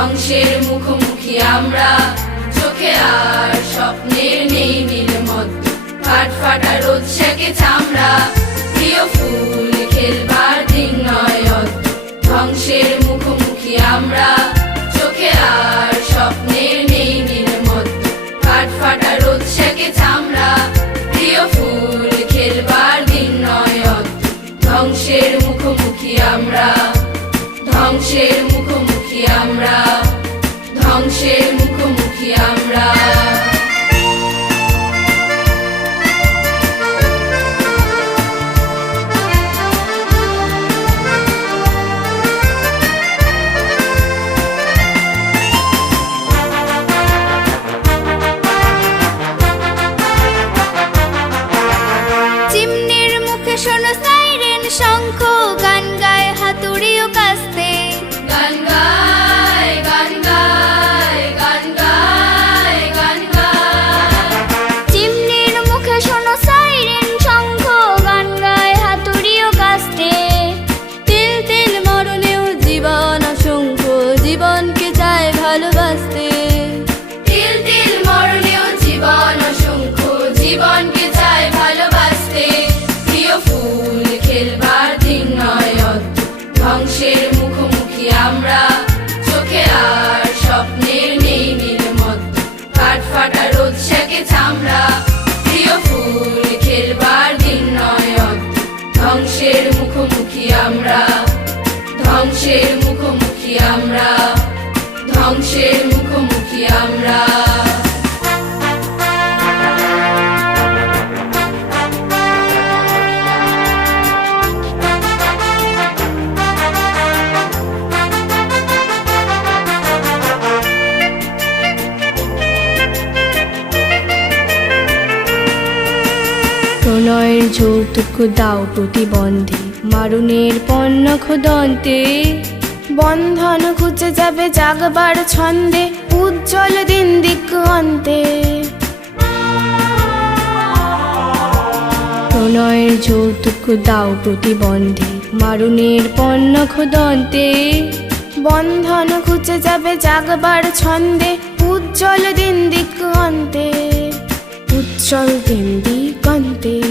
ধ্বংসের মুখোমুখি আমরা। চোখে আর স্বপ্নের নেই মিল মত ফাট ফাটা রোদ চা ধ্বংসের মুখোমুখি আমরা। শোনো সাইরেন শঙ্খ গান গায় হাতুড়িও cheiro প্রণয়ের যৌতুক দাও প্রতিবন্ধে। মারুনের পণ্য খুদন্তে। বন্ধন খুঁজে যাবে জাগবার ছন্দে উজ্জ্বল দিন দিক অন্তে প্রণয়ের যৌতুক দাও প্রতিবন্ধে। মারুনের পণ্য খুদন্তে। বন্ধন খুঁজে যাবে জাগবার ছন্দে উজ্জ্বল দিন দিক অন্তে উজ্জ্বল দিন দিক অন্তে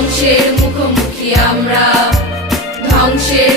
ধ্বংসের মুখোমুখি আমরা। ধ্বংসের